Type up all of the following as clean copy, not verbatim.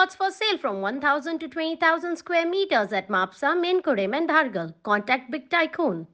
Plots for sale from 1,000 to 20,000 square meters at Mapsa, Menkurem and Dhargal. Contact Big Tycoon.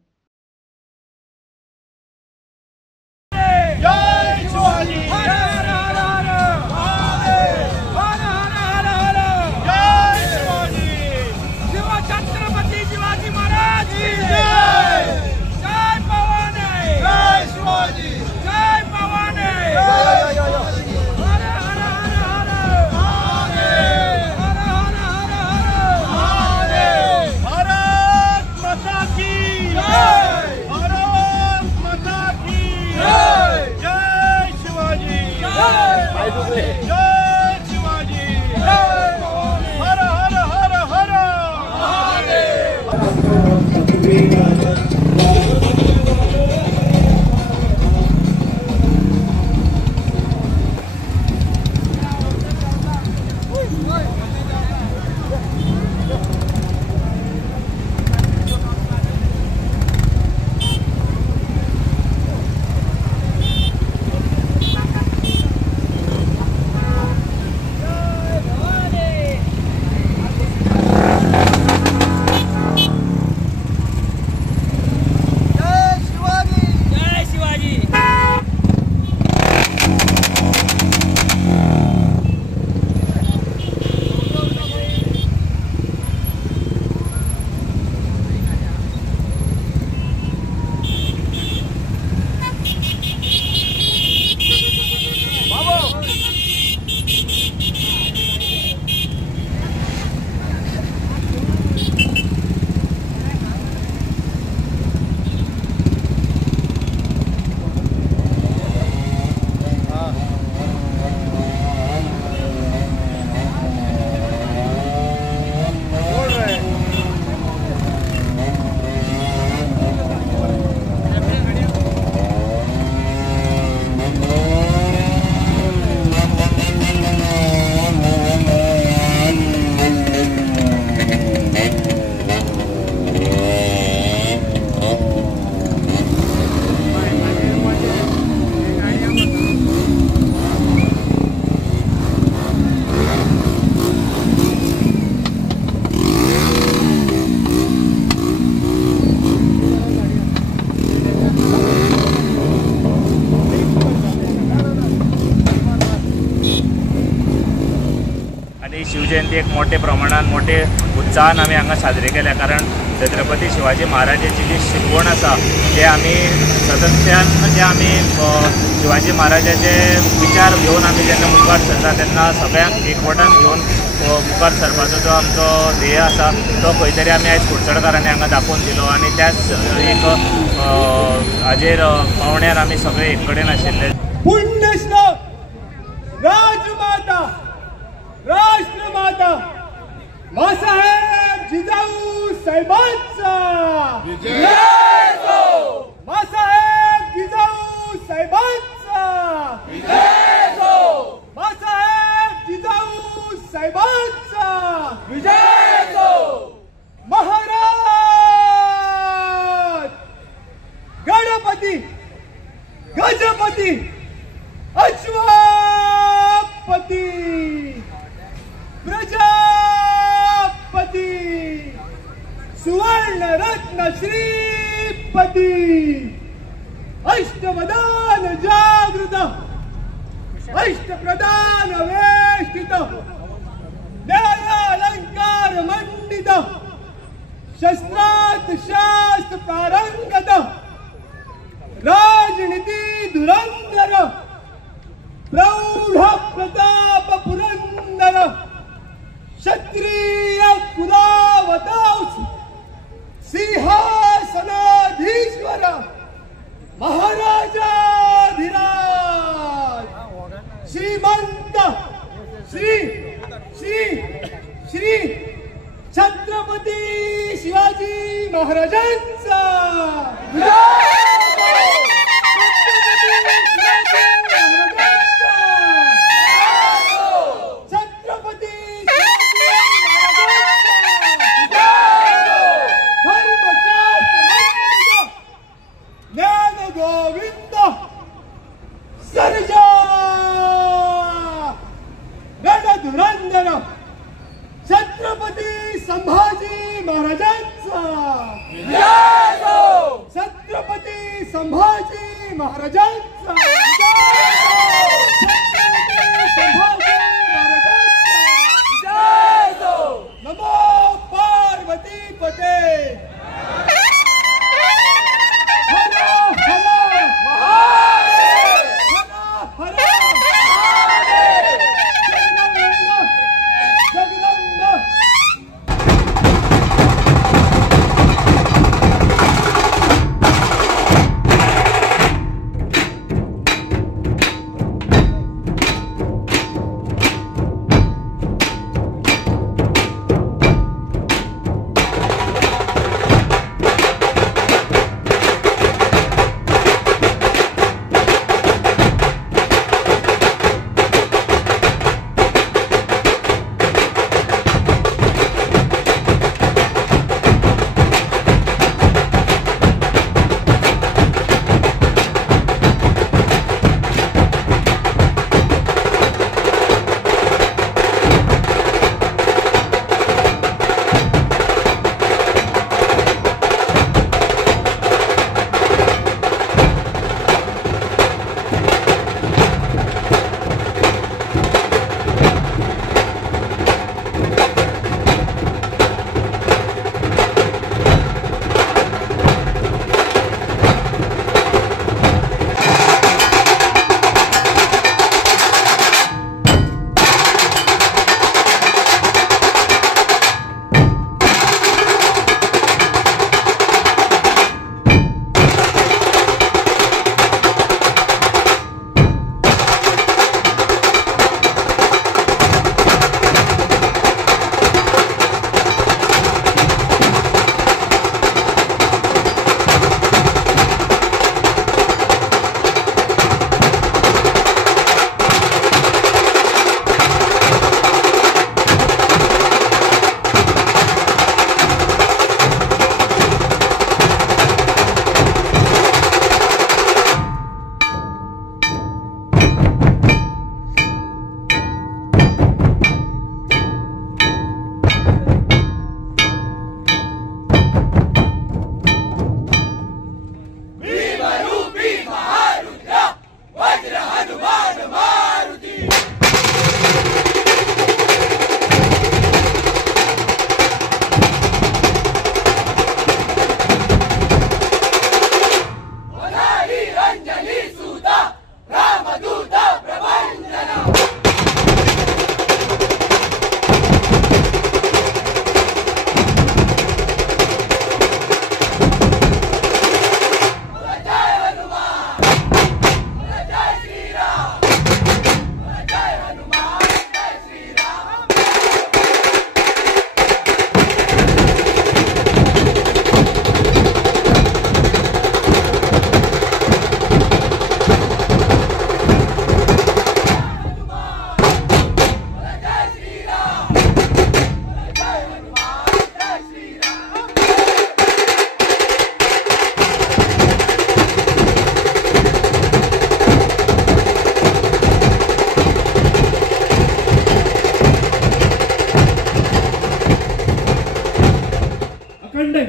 Shivjayanti एक मोठे प्रमाणात मोठे उत्साहान आम्ही हांगा साजरे केल्या कारण छत्रपती शिवाजी महाराजांची जी शिकवण आसा ते आम्ही सातत्यान जे आम्ही शिवाजी महाराजाचे विचार घेऊन आम्ही जेन्ना मुखार सरता तेन्ना सगळ्यांक एकवटान घेऊन मुखार सरपाचो जो आमचो ध्येय आसा तो खंय तरी आमी आयज कुडचडकारांनी हांगा दाखोवन दिलो आनी त्याच एक हाजेर पावण्यार आमी सगळे एक कडेन आशिल्ले. राजमाता राष्ट्रमाता मासाहेब जिजाऊ साहेबांचा विजय हो. मासाहेब जिजाऊ साहेबांचा विजय हो. मासाहेब जिजाऊ साहेबांचा विजय हो. महाराज गणपती गजपती अश्वपती प्रजापती सुवर्ण रत्न श्रीपती अष्टवदान जागृत अष्टप्रधान वेष्टित न्यायालंकार मंडित शस्त्रास्त्र शास्त्र पारंगत राजनीति धुरंधर प्रौढ प्रताप पुरंदर क्षत्रिय कुलावतांस सिंहासनाधीश्वर महाराजाधिराज श्रीमंत श्री श्री श्री छत्रपती शिवाजी महाराजांचा गोविंद सर्जा रणधुरंधर पटेल हर हर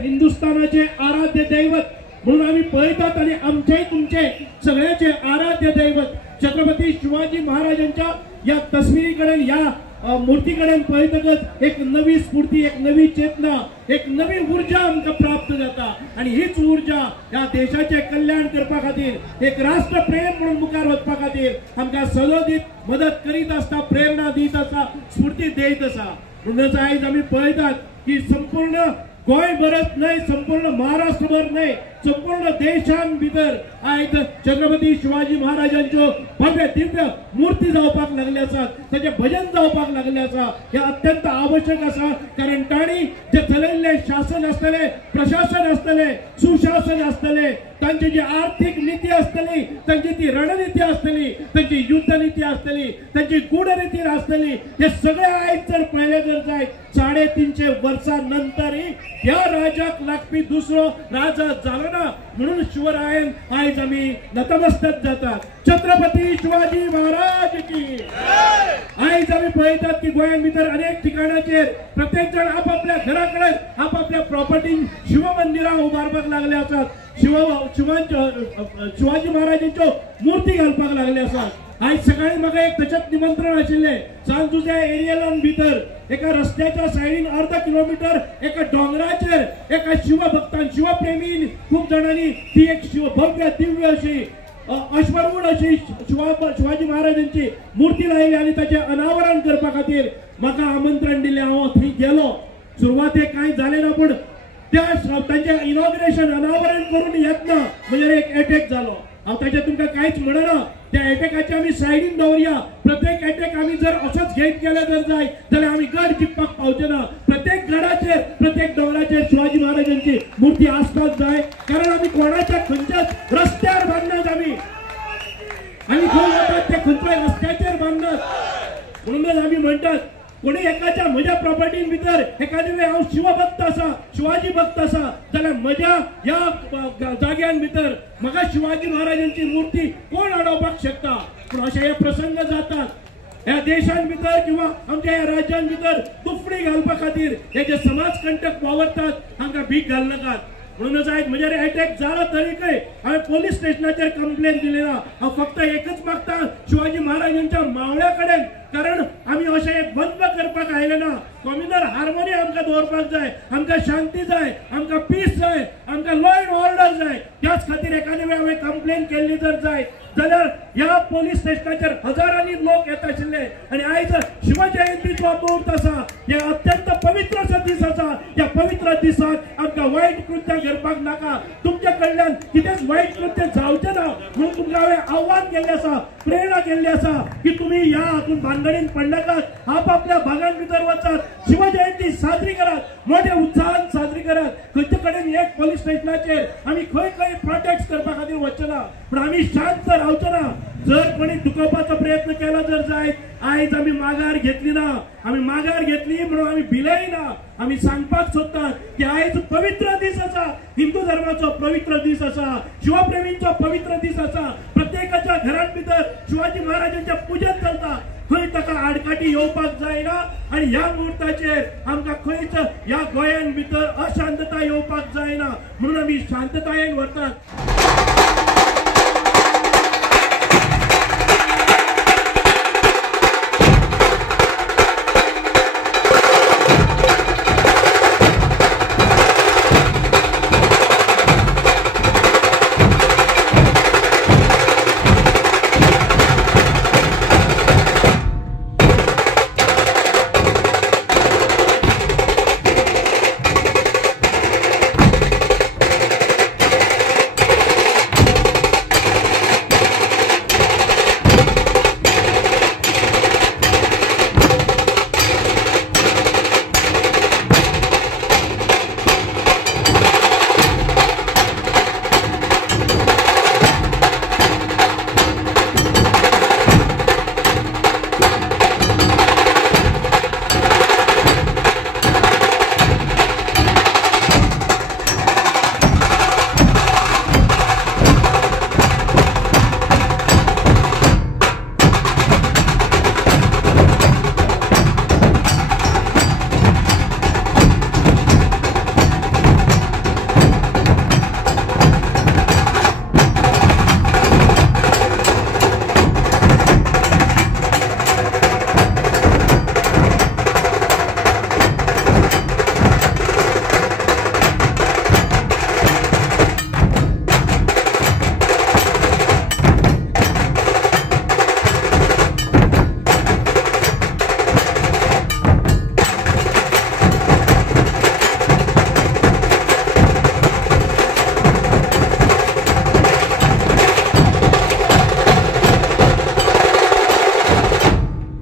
हिंदुस्थानाचे आराध्य दैवत म्हणून आम्ही पळतात आणि आमचे तुमचे सगळ्याचे आराध्य दैवत छत्रपती शिवाजी महाराजांच्या या तस्वीरीकडे या मूर्तीकडे पळतच एक नवी स्फूर्ती, एक नवी चेतना, एक नवी ऊर्जा आमकां प्राप्त जाता आणि हीच ऊर्जा या देशाचे कल्याण करपा खातीर, एक राष्ट्र प्रेम म्हणून मुखार वचपा खातीर आमकां सदोदित मदत करीत आसता, प्रेरणा दीत आसा, स्फूर्ती देत आसा. म्हणूनच आयज आमी पळयतात की संपूर्ण गोय भरच नाही, संपूर्ण महाराष्ट्रभर नाही, संपूर्ण देशान भितर आयज छत्रपती शिवाजी महाराजांच्यो भव्य दिव्य मूर्ती जावपाक लागले आसात, ताचे भजन जावपाक लागले आसा. हे अत्यंत आवश्यक आसा, कारण तांणी जे चलयल्ले शासन आसतले, प्रशासन आसतले, सुशासन आसतले, तांची जी आर्थिक नीती आसतली, तांची ती रणनीती आसतली, तांची युद्ध नीती आसतली, तांची गूढनीती आसतली, हे सगळे आयज जर पळयले जर जायत 350 वर्सां नंतरही ह्या राजाक लागपी दुसरो राजा जालो ना. म्हणून शिवरायन आयज आमी नतमस्तक जातात. छत्रपती शिवाजी महाराज की आयज आमी पळयतात की गोंयान भितर अनेक ठिकाणाचेर प्रत्येक जण आपापल्या घराकडे आपापल्या प्रॉपर्टीन शिवमंदिरां उबारपाक लागले आसात, शिवाजी महाराजांच्यो मुर्ती घालपाक लागले आसात. आज सकाळी म्हाका एक त्याच्यात निमंत्रण आशिल्ले सांजुच्या एरियेलान भितर एका रस्त्याच्या सायडीन अर्धा किलोमीटर एका डोंगराचेर एका शिवभक्तान शिवप्रेमीन खूप जाणांनी ती एक भव्य दिव्य अशी अश्वरूढ अशी शिवाजी महाराजांची मूर्ती लायली आणि ताचे अनावरण करपा खातीर म्हाका आमंत्रण दिले। हांव थंय गेलो। सुरवातेक कांय जालें ना पण त्या तांचे इनॉग्रेशन अनावरण करून येतना म्हणजे एक अटॅक जालो। हांव ताचे तुमकां कांयच म्हणना, त्या अटॅकाचे आमी सायडीन दवरया। प्रत्येक अटॅक आमी जर असोच घेत गेले जर जाल्यार आमी गड जिखपाक पावचे ना। प्रत्येक गडाचेर प्रत्येक डोंगराचेर शिवाजी महाराजांची मूर्ती आसपाक जाय, कारण आमी कोणाच्या खंयच्याच रस्त्यार बांदनात आमी खंय वतात ते खंयच्याय रस्त्याचेर बांदनात। म्हणूनच आमी म्हणटात कोणी एकाच्या म्हज्या प्रॉपर्टीन भितर एखादे वेळ हांव शिवभक्त आसा शिवाजी भक्त आसा जाल्यार म्हज्या ह्या जाग्यान भितर म्हाका शिवाजी महाराजांची मूर्ती कोण अडोवपाक शकता। पूण अशे हे प्रसंग जातात ह्या देशान भितर किंवा आमच्या ह्या राज्यान भितर तुफडी घालपा खातीर हे जे समाजकंटक वावरतात हांकां भीक घालनाकात। म्हणूनच आज म्हज्यार अटॅक जाला तरीकय हांवें पोलीस स्टेशनाचेर कंप्लेन दिली ना। हांव फक्त एकच मागता शिवाजी महाराजांच्या मावळ्या कडेन, कारण आमी अशें एक बंद करपाक आयले ना। कॉम्युनल हार्मोनी आमकां दवरपाक जाय, आमकां शांती जाय, आमकां पीस जाय, आमकां लॉ अँड ऑर्डर जाय। त्याच खातीर एखादे वेळ हांवें कंप्लेन केल्ली जर जायत जाल्यार ह्या पोलीस स्टेशनाचेर हजारांनी लोक येत आशिल्ले आणि आयज शिवजयंतीचो मुहूर्त आसा, हे अत्यंत पवित्र असो दीस आसा। ह्या पवित्र दिसाक आमकां वायट कृत्य करपाक नाका। तुमच्या कडल्यान कितेंच वायट कृत्य जावचें ना म्हणून तुमकां हांवें आव्हान केल्लें आसा, प्रेरणा केल्ली आसा की तुमी ह्या हातून भानगडीन पडनाकात। आपापल्या भागान भितर वचात, शिवजयंती साजरी करात, मोठ्या उत्साहान साजरी करात। खंयचे कडेन एक पोलीस स्टेशनाचेर आमी खंय प्रोटेक्ट करपा खातीर वचचे ना, पण आमी शांत रावचे ना। जर कोणी दुखोवपाचो प्रयत्न केला जर जायत आयज आमी माघार घेतली ना, आमी माघार घेतली म्हणून आमी भिलेय ना। आमी सांगपाक सोदतात की आयज पवित्र दीस आसा, हिंदू धर्माचो पवित्र दीस आसा, शिवप्रेमींचो पवित्र दीस आसा। प्रत्येकाच्या घरांत भितर शिवाजी महाराजांचे पूजन चलता, खंय ताका आडकाठी येवपाक जायना आणि ह्या मुहूर्ताचेर आमकां खंयच ह्या गोंयान भितर अशांतता येवपाक जायना। म्हणून आमी शांततायेन वतात।